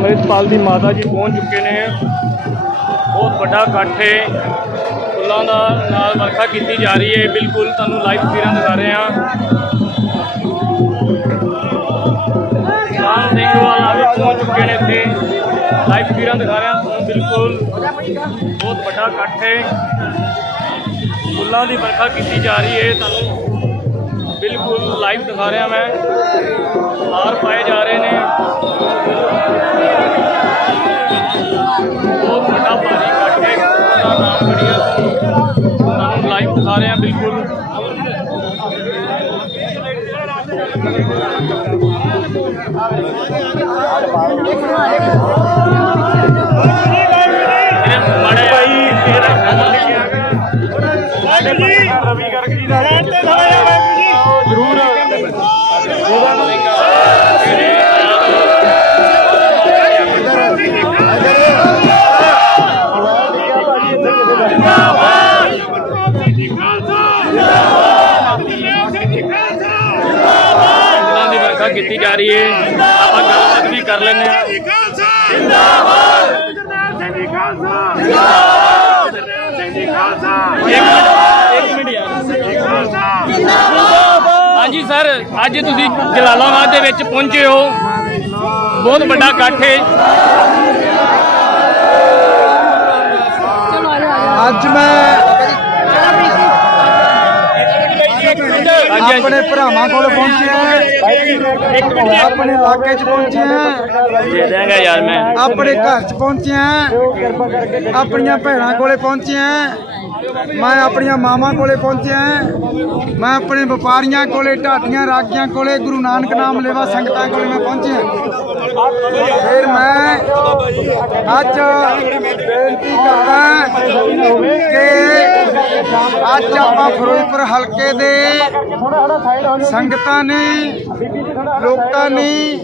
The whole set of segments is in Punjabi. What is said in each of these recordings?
ਅੰਮ੍ਰਿਤਪਾਲ ਦੀ ਮਾਤਾ ਜੀ ਪਹੁੰਚ ਚੁੱਕੇ ਨੇ। ਬਹੁਤ ਵੱਡਾ ਇਕੱਠ ਹੈ। ਫੁੱਲਾਂ ਦਾ ਨਾਲ ਵਰਖਾ ਕੀਤੀ ਜਾ ਰਹੀ ਹੈ। ਬਿਲਕੁਲ ਤੁਹਾਨੂੰ ਲਾਈਵ ਤਸਵੀਰਾਂ ਦਿਖਾ ਰਹੇ ਹਾਂ। ਰਾਮ ਸਿੰਘ ਵਾਲਾ ਵੀ ਪਹੁੰਚ ਚੁੱਕੇ ਨੇ ਇੱਥੇ। ਲਾਈਵ ਤਸਵੀਰਾਂ ਦਿਖਾ ਰਹੇ ਹਾਂ ਤੁਹਾਨੂੰ ਬਿਲਕੁਲ। ਬਹੁਤ ਵੱਡਾ ਇਕੱਠ ਹੈ। ਫੁੱਲਾਂ ਦੀ ਵਰਖਾ ਕੀਤੀ ਜਾ ਰਹੀ ਹੈ। ਤੁਹਾਨੂੰ ਬਿਲਕੁਲ ਲਾਈਵ ਦਿਖਾ ਰਿਹਾ ਮੈਂ। ਹਾਰ ਪਾਏ ਜਾ ਰਹੇ ਨੇ। ਬਹੁਤ ਵੱਡਾ ਭਾਰੀ ਇਕੱਠ ਹੈ। ਦਾ ਨਾਮ ਕੜੀਆ ਤੁਹਾਨੂੰ ਲਾਈਵ ਦਿਖਾ ਰਹੇ ਹਾਂ ਬਿਲਕੁਲ। ਭਾਈ ਤੇਰਾ ਰਵੀ ਗਰਗ ਜੀ ਦਾ ਵਰਖਾ ਕੀਤੀ ਜਾ ਰਹੀ ਹੈ। ਆਪਾਂ ਗੱਲਬਾਤ ਵੀ ਕਰ ਲੈਂਦੇ ਹਾਂ। ਇੱਕ ਮਿੰਟ ਯਾਰ ਹਾਂਜੀ ਸਰ ਅੱਜ ਤੁਸੀਂ ਜਲਾਲਾਬਾਦ ਦੇ ਵਿੱਚ ਪਹੁੰਚੇ ਹੋ। ਬਹੁਤ ਵੱਡਾ ਇਕੱਠ ਹੈ। ਅੱਜ ਮੈਂ ਆਪਣੇ ਭਰਾਵਾਂ ਕੋਲ ਪਹੁੰਚਿਆ। ਆਪਣੇ ਇਲਾਕੇ 'ਚ ਪਹੁੰਚਿਆ ਦੇ ਦੇਗਾ ਯਾਰ ਮੈਂ। ਆਪਣੇ ਘਰ 'ਚ ਪਹੁੰਚਿਆ ਆਪਣੀਆਂ ਭੈਣਾਂ ਕੋਲੇ ਪਹੁੰਚਿਆ ਮੈਂ ਆਪਣੀਆਂ ਮਾਵਾਂ ਕੋਲੇ ਪਹੁੰਚਿਆ ਮੈਂ ਆਪਣੇ ਵਪਾਰੀਆਂ ਕੋਲੇ ਢਾਡੀਆਂ ਰਾਗੀਆਂ ਕੋਲੇ ਗੁਰੂ ਨਾਨਕ ਨਾਮ ਲੈਵਾ ਸੰਗਤਾਂ ਕੋਲੇ ਮੈਂ ਪਹੁੰਚਿਆ ਫਿਰ ਮੈਂ ਅੱਜ ਬੇਨਤੀ ਕਰਦਾ ਕਿ ਅੱਜ ਆਪਾਂ ਫਿਰੋਜ਼ਪੁਰ ਹਲਕੇ ਦੇ ਸੰਗਤਾਂ ਨੇ ਲੋਕਾਂ ਨੇ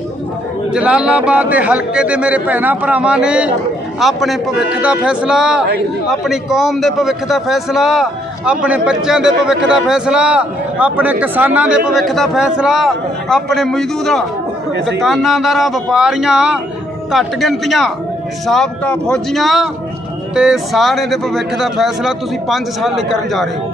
ਜਲਾਲਾਬਾਦ ਦੇ ਹਲਕੇ ਦੇ ਮੇਰੇ ਭੈਣਾ ਭਰਾਵਾਂ ਨੇ ਆਪਣੇ ਭਵਿੱਖ ਦਾ ਫੈਸਲਾ, ਆਪਣੀ ਕੌਮ ਦੇ ਭਵਿੱਖ ਦਾ ਫੈਸਲਾ, ਆਪਣੇ ਬੱਚਿਆਂ ਦੇ ਭਵਿੱਖ ਦਾ ਫੈਸਲਾ, ਆਪਣੇ ਕਿਸਾਨਾਂ ਦੇ ਭਵਿੱਖ ਦਾ ਫੈਸਲਾ, ਆਪਣੇ ਮਜ਼ਦੂਰਾਂ ਦੁਕਾਨਾਂਦਾਰਾਂ ਵਪਾਰੀਆਂ ਘੱਟ ਗਿਣਤੀਆਂ, ਸਾਬਕਾ ਫੌਜੀਆਂ ਤੇ ਸਾਰੇ ਦੇ ਭਵਿੱਖ ਦਾ ਫੈਸਲਾ ਤੁਸੀਂ 5 ਸਾਲ ਲਈ ਕਰਨ ਜਾ ਰਹੇ ਹੋ।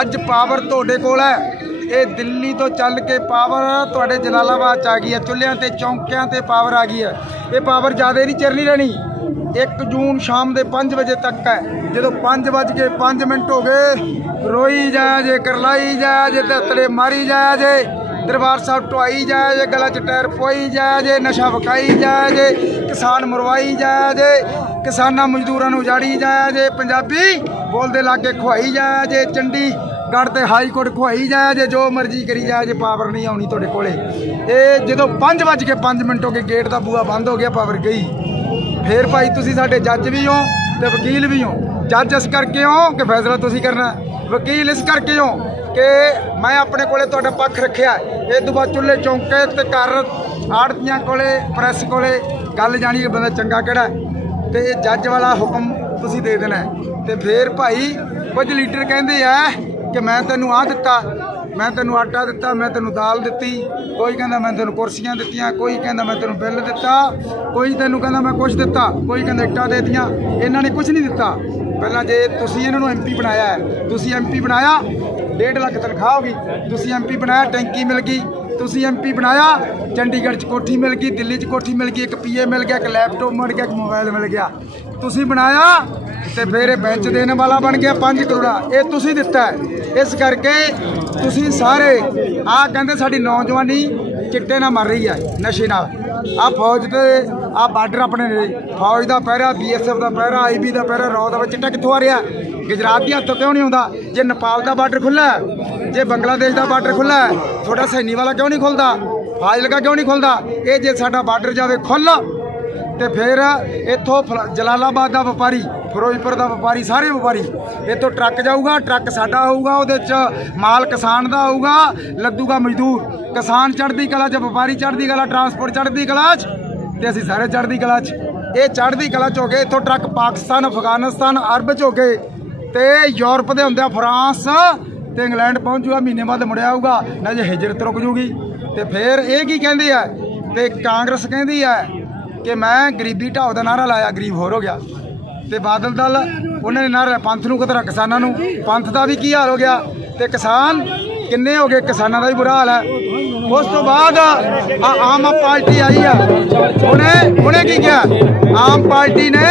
ਅੱਜ ਪਾਵਰ ਤੁਹਾਡੇ ਕੋਲ ਹੈ। ਇਹ ਦਿੱਲੀ ਤੋਂ ਚੱਲ ਕੇ ਪਾਵਰ ਤੁਹਾਡੇ ਜਲਾਲਾਬਾਦ ਚ ਆ ਗਈ ਹੈ। ਚੁੱਲ੍ਹਿਆਂ ਤੇ, ਚੌਂਕਿਆਂ ਤੇ ਪਾਵਰ ਆ ਗਈ ਹੈ। ਇਹ ਪਾਵਰ ਜ਼ਿਆਦਾ ਨਹੀਂ ਚਿਰ ਨਹੀਂ ਰਹਿਣੀ। 1 ਜੂਨ ਸ਼ਾਮ ਦੇ 5 ਵਜੇ ਤੱਕ ਹੈ। ਜਦੋਂ 5 ਵੱਜ ਕੇ 5 ਮਿੰਟ ਹੋ ਗਏ, ਰੋਈ ਜਾਇਆ ਜੇ, ਕਰਲਾਈ ਜਾਇਆ ਜੇ ਤੇ ਮਾਰੀ ਜਾਇਆ ਜੇ, ਦਰਬਾਰ ਸਾਹਿਬ ਢਵਾਈ ਜਾਇਆ ਜੇ, ਗਲਾ 'ਚ ਟਾਇਰ ਪੋਈ ਜਾਇਆ ਜੇ, ਨਸ਼ਾ ਵਕਾਈ ਜਾਇਆ ਜੇ, ਕਿਸਾਨ ਮਰਵਾਈ ਜਾਇਆ ਜੇ, ਕਿਸਾਨਾਂ ਮਜ਼ਦੂਰਾਂ ਨੂੰ ਉਜਾੜੀ ਜਾਇਆ ਜੇ, ਪੰਜਾਬੀ ਬੋਲਦੇ ਲਾਗੇ ਖਵਾਈ ਜਾਇਆ ਜੇ, ਚੰਡੀ ਚੰਡੀਗੜ੍ਹ ਤੇ ਹਾਈ ਕੋਰਟ ਖਵਾਈ ਜਾਇਆ ਜੇ, ਜੋ ਮਰਜ਼ੀ ਕਰੀ ਜਾਇਆ ਜੇ ਪਾਵਰ ਨਹੀਂ ਆਉਣੀ ਤੁਹਾਡੇ ਕੋਲੇ। ਇਹ ਜਦੋਂ 5 ਵੱਜ ਕੇ 5 ਮਿੰਟ ਹੋ ਕੇ ਗੇਟ ਦਾ ਬੂਆ ਬੰਦ ਹੋ ਗਿਆ ਪਾਵਰ ਗਈ। ਫੇਰ ਭਾਈ ਤੁਸੀਂ ਸਾਡੇ ਜੱਜ ਵੀ ਹੋ ਤੇ ਵਕੀਲ ਵੀ ਹੋ। ਜੱਜ ਇਸ ਕਰਕੇ ਹੋ ਕਿ ਫੈਸਲਾ ਤੁਸੀਂ ਕਰਨਾ ਵਕੀਲ ਇਸ ਕਰਕੇ ਹੋ ਕਿ ਮੈਂ ਆਪਣੇ ਕੋਲੇ ਤੁਹਾਡਾ ਪੱਖ ਰੱਖਿਆ ਇਹ ਤੋਂ ਬਾਅਦ ਚੁੱਲ੍ਹੇ ਚੌਂਕੇ ਤੇ ਘਰ ਆੜਤੀਆਂ ਕੋਲੇ ਪ੍ਰੈਸ ਕੋਲੇ ਗੱਲ ਜਾਣੀ ਕਿ ਬੰਦਾ ਚੰਗਾ ਕਿਹੜਾ ਹੈ। ਤੇ ਇਹ ਜੱਜ ਵਾਲਾ ਹੁਕਮ ਤੁਸੀਂ ਦੇ ਦੇਣਾ ਹੈ। ਤੇ ਫੇਰ ਭਾਈ ਕੁਝ ਲੀਡਰ ਕਹਿੰਦੇ ਆ ਕਿ ਮੈਂ ਤੈਨੂੰ ਆ ਦਿੱਤਾ ਮੈਂ ਤੈਨੂੰ ਆਟਾ ਦਿੱਤਾ ਮੈਂ ਤੈਨੂੰ ਦਾਲ ਦਿੱਤੀ ਕੋਈ ਕਹਿੰਦਾ ਮੈਂ ਤੈਨੂੰ ਕੁਰਸੀਆਂ ਦਿੱਤੀਆਂ ਕੋਈ ਕਹਿੰਦਾ ਮੈਂ ਤੈਨੂੰ ਬਿੱਲ ਦਿੱਤਾ ਕੋਈ ਤੈਨੂੰ ਕਹਿੰਦਾ ਮੈਂ ਕੁਝ ਦਿੱਤਾ ਕੋਈ ਕਹਿੰਦਾ ਇੱਟਾਂ ਦੇ ਦਿੱਤੀਆਂ ਇਹਨਾਂ ਨੇ ਕੁਝ ਨਹੀਂ ਦਿੱਤਾ। ਪਹਿਲਾਂ ਜੇ ਤੁਸੀਂ ਇਹਨਾਂ ਨੂੰ ਐਮਪੀ ਬਣਾਇਆ ਹੈ, ਤੁਸੀਂ ਐਮਪੀ ਬਣਾਇਆ 1.5 ਲੱਖ ਤਨਖਾਹ ਹੋ ਗਈ ਤੁਸੀਂ ਐਮਪੀ ਬਣਾਇਆ ਟੈਂਕੀ ਮਿਲ ਗਈ ਤੁਸੀਂ ਐਮਪੀ ਬਣਾਇਆ ਚੰਡੀਗੜ੍ਹ 'ਚ ਕੋਠੀ ਮਿਲ ਗਈ ਦਿੱਲੀ 'ਚ ਕੋਠੀ ਮਿਲ ਗਈ ਇੱਕ ਪੀਏ ਮਿਲ ਗਿਆ ਇੱਕ ਲੈਪਟਾਪ ਮਿਲ ਗਿਆ ਇੱਕ ਮੋਬਾਈਲ ਮਿਲ ਗਿਆ। ਤੁਸੀਂ ਬਣਾਇਆ ਤੇ ਫਿਰ ਇਹ ਬੈਂਚ ਦੇਣ ਵਾਲਾ ਬਣ ਗਿਆ 5 ਕਰੋੜਾ ਇਹ ਤੁਸੀਂ ਦਿੱਤਾ ਹੈ। ਇਸ ਕਰਕੇ ਤੁਸੀਂ ਸਾਰੇ ਆ ਕਹਿੰਦੇ ਸਾਡੀ ਨੌਜਵਾਨੀ ਚਿੱਟੇ ਨਾਲ ਮਰ ਰਹੀ ਹੈ, ਨਸ਼ੇ ਨਾਲ। ਆ ਫੌਜ ਤੇ ਆ ਬਾਰਡਰ ਆਪਣੇ ਨੇ। ਫੌਜ ਦਾ ਪਹਿਰਾ, ਬੀਐਸਐਫ ਦਾ ਪਹਿਰਾ ਆਈਬੀ ਦਾ ਪਹਿਰਾ ਰੌ ਦਾ ਚਿੱਟਾ ਕਿੱਥੋਂ ਆ ਰਿਹਾ? ਗੁਜਰਾਤ ਦੀ ਹੱਥ ਕਿਉਂ ਨਹੀਂ ਆਉਂਦਾ? ਜੇ ਨੇਪਾਲ ਦਾ ਬਾਰਡਰ ਖੁੱਲਾ ਜੇ ਬੰਗਲਾਦੇਸ਼ ਦਾ ਬਾਰਡਰ ਖੁੱਲਾ ਤੁਹਾਡਾ ਸੈਨੀ ਵਾਲਾ ਕਿਉਂ ਨਹੀਂ ਖੁੱਲਦਾ? ਫਾਜ਼ਿਲਕਾ ਕਿਉਂ ਨਹੀਂ ਖੁੱਲਦਾ? ਇਹ ਜੇ ਸਾਡਾ ਬਾਰਡਰ ਜਾਵੇ ਖੁੱਲ ਤੇ ਫਿਰ ਇੱਥੋਂ ਫਲਾ- ਜਲਾਲਾਬਾਦ ਦਾ ਵਪਾਰੀ, ਫਿਰੋਜ਼ਪੁਰ ਦਾ ਵਪਾਰੀ, ਸਾਰੇ ਵਪਾਰੀ ਇੱਥੋਂ ਟਰੱਕ ਜਾਊਗਾ, ਟਰੱਕ ਸਾਡਾ ਹੋਊਗਾ ਉਹਦੇ 'ਚ ਮਾਲ ਕਿਸਾਨ ਦਾ ਹੋਊਗਾ ਲੱਗੂਗਾ ਮਜ਼ਦੂਰ। ਕਿਸਾਨ ਚੜ੍ਹਦੀ ਕਲਾ 'ਚ, ਵਪਾਰੀ ਚੜ੍ਹਦੀ ਕਲਾ, ਟਰਾਂਸਪੋਰਟ ਚੜ੍ਹਦੀ ਕਲਾ 'ਚ ਤੇ ਅਸੀਂ ਸਾਰੇ ਚੜ੍ਹਦੀ ਕਲਾ 'ਚ। ਇਹ ਚੜ੍ਹਦੀ ਕਲਾ 'ਚ ਹੋ ਗਏ, ਇੱਥੋਂ ਟਰੱਕ ਪਾਕਿਸਤਾਨ, ਅਫਗਾਨਿਸਤਾਨ, ਅਰਬ 'ਚ ਹੋ ਗਏ ਤੇ ਯੂਰਪ ਦੇ ਹੁੰਦੇ ਆ, ਫਰਾਂਸ ਤੇ ਇੰਗਲੈਂਡ ਪਹੁੰਚ ਜੂਗਾ, ਮਹੀਨੇ ਬਾਅਦ ਮੁੜਿਆ ਆਊਗਾ, ਨਾ ਜੇ ਹਿਜਰਤ ਰੁਕ ਜੂਗੀ। ਤੇ ਫਿਰ ਇਹ ਕੀ ਕਹਿੰਦੇ ਆ ਤੇ ਕਾਂਗਰਸ ਕਹਿੰਦੀ ਆ ਕਿ ਮੈਂ ਗਰੀਬੀ ਢਾਓ ਦਾ ਨਾਰਾ ਲਾਇਆ, ਗਰੀਬ ਹੋਰ ਹੋ ਗਿਆ। ਤੇ ਬਾਦਲ ਦਲ, ਉਹਨਾਂ ਨੇ ਨਾਰਾ ਪੰਥ ਨੂੰ ਕਤਰਾ ਕਿਸਾਨਾਂ ਨੂੰ। ਪੰਥ ਦਾ ਵੀ ਕੀ ਹਾਲ ਹੋ ਗਿਆ? ਤੇ ਕਿਸਾਨ ਕਿੰਨੇ ਹੋ ਗਏ? ਕਿਸਾਨਾਂ ਦਾ ਵੀ ਬੁਰਾ ਹਾਲ ਹੈ। ਉਸ ਤੋਂ ਬਾਅਦ ਆ ਆਮ ਪਾਰਟੀ ਆਈ ਆ। ਉਹਨੇ ਉਹਨੇ ਕੀ ਕਿਹਾ? ਆਮ ਪਾਰਟੀ ਨੇ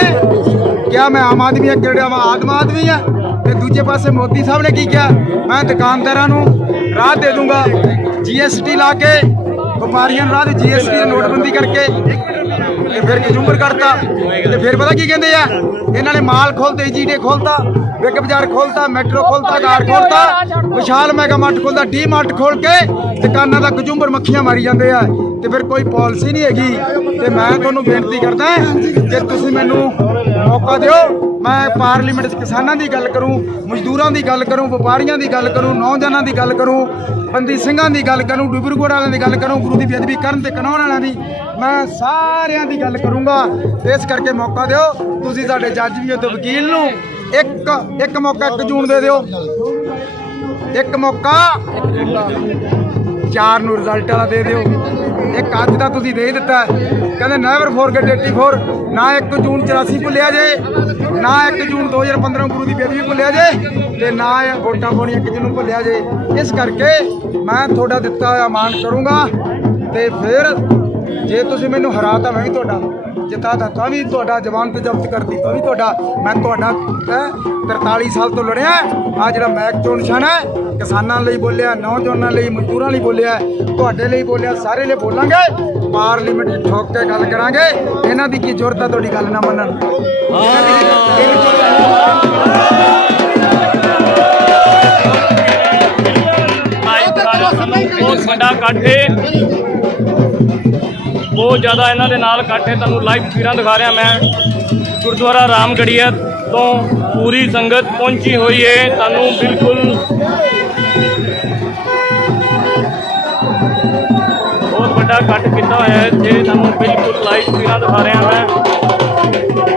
ਕਿਹਾ, ਮੈਂ ਆਮ ਆਦਮੀ ਆ, ਕਿਹੜਾ ਵਾ ਆਦਮ ਆਦਮੀ ਆ? ਤੇ ਦੂਜੇ ਪਾਸੇ ਮੋਦੀ ਸਾਹਿਬ ਨੇ ਕੀ ਕਿਹਾ? ਮੈਂ ਦੁਕਾਨਦਾਰਾਂ ਨੂੰ ਰਾਹ ਦੇ ਦੂੰਗਾ। ਜੀਐਸਟੀ ਲਾ ਕੇ, ਵਪਾਰੀਆਂ ਨੂੰ ਰਾਹ ਦੇ ਜੀਐਸਟੀ ਦੀ ਨੋਟਬੰਦੀ ਕਰਕੇ ਤੇ ਫਿਰ ਕਜੂਮਰ ਕਰਤਾ। ਤੇ ਫਿਰ ਪਤਾ ਕੀ ਕਹਿੰਦੇ ਆ? ਇਹਨਾਂ ਨੇ ਮਾਲ ਖੋਲਤੇ ਜੀਡੇ ਖੋਲਤਾ ਬਿਗ ਬਾਜ਼ਾਰ ਖੋਲਤਾ ਮੈਟਰੋ ਖੋਲਤਾ ਕਾਰ ਖੋਲਤਾ ਵਿਸ਼ਾਲ ਮੈਗਾ ਮਾਰਟ ਖੋਲਤਾ ਡੀ ਮਾਰਟ ਖੋਲ ਕੇ ਦੁਕਾਨਾਂ ਦਾ ਕਜੂਮਰ ਮੱਖੀਆਂ ਮਾਰੀ ਜਾਂਦੇ ਆ। ਤੇ ਫਿਰ ਕੋਈ ਪਾਲਿਸੀ ਨਹੀਂ ਹੈਗੀ। ਤੇ ਮੈਂ ਤੁਹਾਨੂੰ ਬੇਨਤੀ ਕਰਦਾ ਕਿ ਤੁਸੀਂ ਮੈਨੂੰ ਮੌਕਾ ਦਿਓ। ਮੈਂ ਪਾਰਲੀਮੈਂਟ 'ਚ ਕਿਸਾਨਾਂ ਦੀ ਗੱਲ ਕਰੂੰ, ਮਜ਼ਦੂਰਾਂ ਦੀ ਗੱਲ ਕਰੂੰ, ਵਪਾਰੀਆਂ ਦੀ ਗੱਲ ਕਰੂੰ, ਨੌਜਵਾਨਾਂ ਦੀ ਗੱਲ ਕਰੂੰ, ਬੰਦੀ ਸਿੰਘਾਂ ਦੀ ਗੱਲ ਕਰੂੰ ਡੁਬਰਗੋੜ ਵਾਲਿਆਂ ਦੀ ਗੱਲ ਕਰੂੰ, ਗੁਰੂ ਦੀ ਬੇਅਦਬੀ ਕਰਨ ਤੇ ਕਾਨੂੰਨ ਵਾਲਿਆਂ ਦੀ। ਮੈਂ ਸਾਰਿਆਂ ਦੀ ਗੱਲ ਕਰੂੰਗਾ। ਇਸ ਕਰਕੇ ਮੌਕਾ ਦਿਓ। ਤੁਸੀਂ ਸਾਡੇ ਜੱਜ ਵੀ ਹੋ ਤੇ ਵਕੀਲ ਨੂੰ ਇੱਕ ਇੱਕ ਮੌਕਾ 1 ਜੂਨ ਦੇ ਦਿਓ। ਇੱਕ ਮੌਕਾ ਚਾਰ ਨੂੰ ਰਿਜ਼ਲਟ ਵਾਲਾ ਦੇ ਦਿਓ। ਇੱਕ ਅੱਜ ਦਾ ਤੁਸੀਂ ਦੇ ਦਿੱਤਾ। ਕਹਿੰਦੇ ਨੈਵਰ ਫੋਰਗੇਟ 84 ਨਾ 1 ਜੂਨ 84 ਭੁੱਲਿਆ ਜੇ। ਨਾ 1 ਜੂਨ 2015 ਗੁਰੂ ਦੀ ਬੇਦਬੀ ਭੁੱਲਿਆ ਜੇ। ਤੇ ਨਾ ਵੋਟਾਂ ਪਾਉਣੀਆਂ ਕਿਸੇ ਨੂੰ ਭੁੱਲਿਆ ਜੇ। ਇਸ ਕਰਕੇ ਮੈਂ ਤੁਹਾਡਾ ਦਿੱਤਾ ਹੋਇਆ ਮਾਨ ਕਰੂੰਗਾ। ਤੇ ਫਿਰ ਜੇ ਤੁਸੀਂ ਮੈਨੂੰ ਹਰਾਤਾ ਮੈਂ ਵੀ ਤੁਹਾਡਾ ਜਿੱਤਾ ਤਾਂ ਵੀ ਤੁਹਾਡਾ ਜ਼ਮਾਨਤ ਜ਼ਬਤ ਕਰਦੀ ਤਾਂ ਵੀ ਤੁਹਾਡਾ ਮੈਂ ਤੁਹਾਡਾ ਹੈਂ, 43 ਸਾਲ ਤੋਂ ਲੜਿਆ ਆ ਜਿਹੜਾ ਮੈਕ ਚੋਣ ਨਿਸ਼ਾਨ ਹੈ ਕਿਸਾਨਾਂ ਲਈ ਬੋਲਿਆ ਨੌਜਵਾਨਾਂ ਲਈ ਮਜ਼ਦੂਰਾਂ ਲਈ ਬੋਲਿਆ ਤੁਹਾਡੇ ਲਈ ਬੋਲਿਆ ਸਾਰੇ ਲਈ ਬੋਲਾਂਗੇ। ਪਾਰਲੀਮੈਂਟ ਠੋਕ ਕੇ ਗੱਲ ਕਰਾਂਗੇ। ਇਹਨਾਂ ਦੀ ਕੀ ਜ਼ਰੂਰਤ ਹੈ ਤੁਹਾਡੀ ਗੱਲ ਨਾ ਮੰਨਣ? ਬਹੁਤ ਵੱਡਾ ਇਕੱਠ ਹੈ ਬਹੁਤ ਜ਼ਿਆਦਾ ਇਹਨਾਂ ਦੇ ਨਾਲ ਇਕੱਠ ਹੈ ਤੁਹਾਨੂੰ ਲਾਈਵ ਤਸਵੀਰਾਂ ਦਿਖਾ ਰਿਹਾ ਮੈਂ। ਗੁਰਦੁਆਰਾ ਰਾਮਗੜੀਆ ਤੋਂ ਪੂਰੀ ਸੰਗਤ ਪਹੁੰਚੀ ਹੋਈ ਹੈ ਤੁਹਾਨੂੰ ਬਿਲਕੁਲ ਬਹੁਤ ਵੱਡਾ ਇਕੱਠ ਕੀਤਾ ਹੋਇਆ ਹੈ। ਜੇ ਤੁਹਾਨੂੰ ਬਿਲਕੁਲ ਲਾਈਵ ਤਸਵੀਰਾਂ ਦਿਖਾ ਰਿਹਾ ਮੈਂ।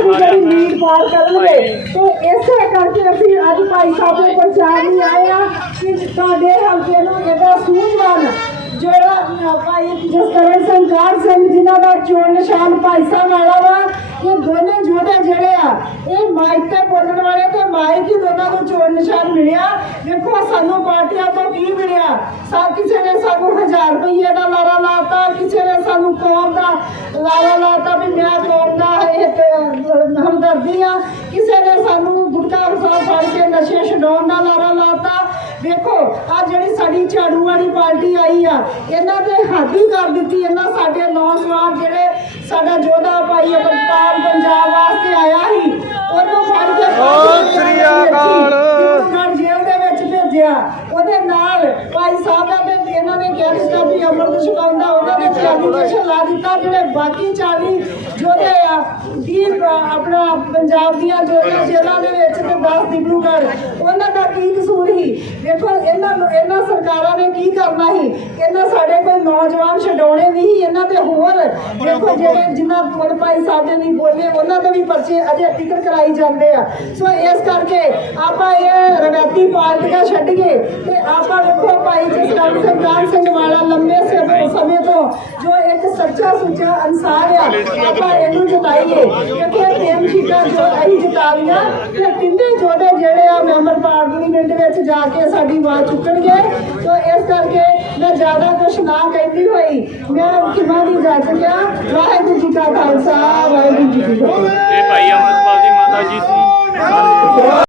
ਪਾਰ ਕਰਨਗੇ ਤੇ ਇਸੇ ਕਰਕੇ ਅਸੀਂ ਅੱਜ ਭਾਈ ਸਾਹਿਬ ਦੇ ਪ੍ਰਚਾਰ ਨਹੀਂ ਆਏ ਆ ਕਿ ਤੁਹਾਡੇ ਹਲਕੇ ਨੂੰ ਇਹਦਾ ਸੂਝਵਾਨ ਜਿਹੜਾ ਅਹ, ਭਾਈ ਜਸਕਰਨ ਸੰਕਾਰ ਸਿੰਘ ਜਿਨ੍ਹਾਂ ਦਾ ਚੋਣ ਨਿਸ਼ਾਨ ਭਾਈ ਵਾਲਾ ਵਾ ਇਹ ਦੋਨੇ ਜੋੜੇ ਜਿਹੜੇ ਆ ਇਹ ਮਾਈਕ ਤੇ ਬੋਲਣ ਵਾਲੇ ਤੇ ਮਾਈਕ ਹੀ ਦੋਨਾਂ ਨੂੰ ਚੋਣ ਨਿਸ਼ਾਨ ਮਿਲਿਆ। ਦੇਖੋ ਸਾਨੂੰ ਪਾਰਟੀਆਂ ਤੋਂ ਕੀ ਮਿਲਿਆ? ਸਾ ਕਿਸੇ ਨੇ ਸਾਨੂੰ 1000 ਰੁਪਏ ਦਾ ਲਾਰਾ ਲਾਤਾ ਕਿਸੇ ਨੇ ਸਾਨੂੰ ਕੌਮ ਦਾ ਲਾਰਾ ਲਾਤਾ ਵੀ ਮੈਂ ਕੌਮ ਦਾ ਇਹ ਹਮਦਰਦੀ ਆ। ਕਿਸੇ ਨੇ ਸਾਨੂੰ ਗੁਟਕਾ ਰਸਾ ਫੜ ਕੇ ਨਸ਼ੇ ਛਡਾਉਣ ਦਾ ਲਾਰਾ ਲਾਤਾ। ਵੇਖੋ ਆ ਜਿਹੜੀ ਸਾਡੀ ਝਾੜੂ ਵਾਲੀ ਪਾਰਟੀ ਆਈ ਆ, ਇਹਨਾਂ ਦੇ ਹਾਦੀ ਕਰ ਦਿੱਤੀ ਇਹਨਾਂ ਸਾਡੇ ਨੌਜਵਾਨ ਜਿਹੜੇ ਸਾਡਾ ਜੋਧਾ ਭਾਈ ਅਮਰਪਾਲ ਪੰਜਾਬ ਵਾਸਤੇ ਆਇਆ ਸੀ, ਉਹਨੂੰ ਫੜ ਕੇ ਸ੍ਰੀ ਅਕਾਲ। ਡਿਬਰੂਗੜ੍ਹ ਉਹਦੇ ਨਾਲ ਭਾਈ ਸਾਹਿਬ ਦਾ ਤੇ ਇਹਨਾਂ ਨੇ ਕਿਹਾ ਦਿੱਤਾ ਵੀ ਅਮਰਤ ਛਕਾਉਂਦਾ, ਉਹਨਾਂ ਨੇ ਐਪਲੀਕੇਸ਼ਨ ਲਾ ਦਿੱਤਾ, ਜਿਹੜੇ ਬਾਕੀ 40 ਜੋਧੇ ਆ ਦੀ ਆਪਣਾ ਪੰਜਾਬ ਦੀਆਂ ਜੋਧੇ ਜੇਲ੍ਹਾਂ ਦੇ ਵਿੱਚ ਤੇ 10 ਡਿਬਰੂਗੜ੍ਹ ਉਹਨਾਂ ਦਾ ਕੀ ਕਸੂਰ ਸੀ? ਦੇਖੋ, ਇਹਨਾਂ ਨੂੰ, ਇਹਨਾਂ ਸਰਕਾਰਾਂ ਨੇ ਕੀ ਕਰਨਾ ਸੀ? ਇਹਨਾਂ ਸਾਡੇ ਕੋਈ ਨੌਜਵਾਨ ਛਡਾਉਣੇ ਨਹੀਂ ਸੀ, ਇਹਨਾਂ ਦੇ ਹੋਰ, ਦੇਖੋ ਜਿਹੜੇ ਜਿਨ੍ਹਾਂ ਕੋਲ ਸਾਹਿਬ ਦੇ ਨਹੀਂ ਬੋਲੇ, ਉਹਨਾਂ ਦੇ ਵੀ ਪਰਚੇ ਅਜੇ ਟਿਕਟ ਕਰਾਈ ਜਾਂਦੇ ਆ। ਸੋ ਇਸ ਕਰਕੇ ਆਪਾਂ ਇਹ ਰਵਾਇਤੀ ਪਾਰਟੀਆਂ ਛੱਡੀਏ ਤੇ ਆਪਾਂ ਵੇਖੋ ਭਾਈ ਜਿਸ ਸਿੰਘ ਕਾਨ ਸਿੰਘ ਵਾਲਾ ਲੰਬੇ ਸਮੇਂ ਤੋਂ ਜੋ ਇੱਕ ਸੱਚਾ ਸੁੱਚਾ ਇਨਸਾਨ ਆ, ਆਪਾਂ ਇਹਨੂੰ ਜਤਾਈਏ। ਕਿਉਂਕਿ ਇਹ ਤਿੰਨ ਚੀਜ਼ਾਂ ਜੋ ਅਸੀਂ ਤਾਲੀਆਂ ਤੇ ਤਿੰਨੇ ਛੋਟੇ ਜਿਹੜੇ ਆ ਮੈਂਬਰ ਪਾਰਲੀਮੈਂਟ ਵਿੱਚ ਜਾ ਕੇ ਸਾਡੀ ਆਵਾਜ਼ ਚੁੱਕਣਗੇ। ਸੋ ਇਸ ਕਰਕੇ ਮੈਂ ਜ਼ਿਆਦਾ ਕੁਝ ਨਾ ਕਹਿੰਦੀ ਹੋਈ। ਮੈਂ ਕਿਹਾ ਦੀ ਜਾ ਚੁੱਕਿਆ ਵਾਹਿਗੁਰੂ ਜੀ ਕਾ ਖਾਲਸਾ, ਵਾਹਿਗੁਰੂ ਜੀ ਕੀ ਫਤਿਹ। ਇਹ ਭਾਈ ਅਮਰਪਾਲ ਦੀ ਮਾਤਾ ਜੀ ਸੀ।